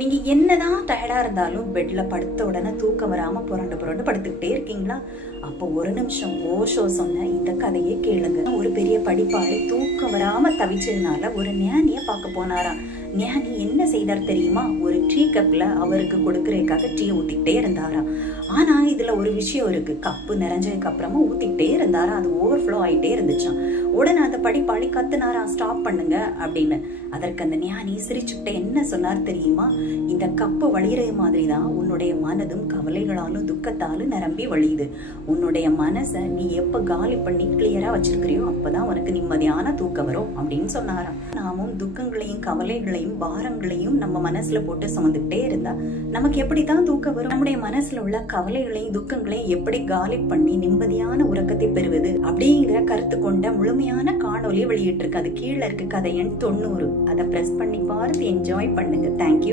நீங்க என்னதான் டயர்டா இருந்தாலும் பெட்ல படுத்த உடனே தூக்கம் வராம புரண்டு புரண்டு படுத்துக்கிட்டே இருக்கீங்களா? அப்போ ஒரு நிமிஷம் ஓஷோ சொன்ன இந்த கதையை கேளுங்க. ஒரு பெரிய படிப்பாளி தூக்கம் வராம தவிச்சதுனால ஒரு ஞானிய பார்க்க போனாராம். ஞானி என்ன செய்தார் தெரியுமா? ஒரு டீ கப்ல அவருக்கு கொடுக்கறதுக்காக டீ ஊத்திக்கிட்டே இருந்தாராம். ஆனா இதுல ஒரு விஷயம் இருக்கு. கப்பு நிறைஞ்சதுக்கு அப்புறமா ஊத்திக்கிட்டே இருந்தாரா, அது ஓவர்ஃப்ளோ ஆயிட்டே இருந்துச்சாம். உடனே அந்த படிப்பாளி கத்துனாரா, ஸ்டாப் பண்ணுங்க அப்படின்னு. அதற்கு அந்த ஞானி சிரிச்சுக்கிட்டே என்ன சொன்னார் தெரியுமா? இந்த கப்பு வழியிறது மாதிரிதான் உன்னுடைய மனதும் கவலைகளாலும் துக்கத்தாலும் நிரம்பி வழியுது. உன்னுடைய மனசை நீ எப்ப காலி பண்ணி கிளியரா வச்சிருக்கிறியோ அப்பதான் உனக்கு நிம்மதியான தூக்கம் வரும் அப்படின்னு சொன்னாராம். நாமும் துக்கங்களையும் கவலைகளையும் பாரங்களையும் நம்ம மனசுல போட்டு சுமந்துகிட்டே இருந்தா நமக்கு எப்படித்தான் தூக்கம் வரும்? நம்முடைய மனசுல உள்ள கவலைகளையும் துக்கங்களையும் எப்படி காலி பண்ணி நிம்மதியான உறக்கத்தை பெறுவது அப்படிங்கிற கருத்து கொண்ட முழுமையான காணொலி வெளியிட்டு இருக்கு. அது கீழே இருக்கு, கதை எண் 90. அதை பிரஸ் பண்ணி பார்த்து என்ஜாய் பண்ணுங்க. தேங்க்யூ.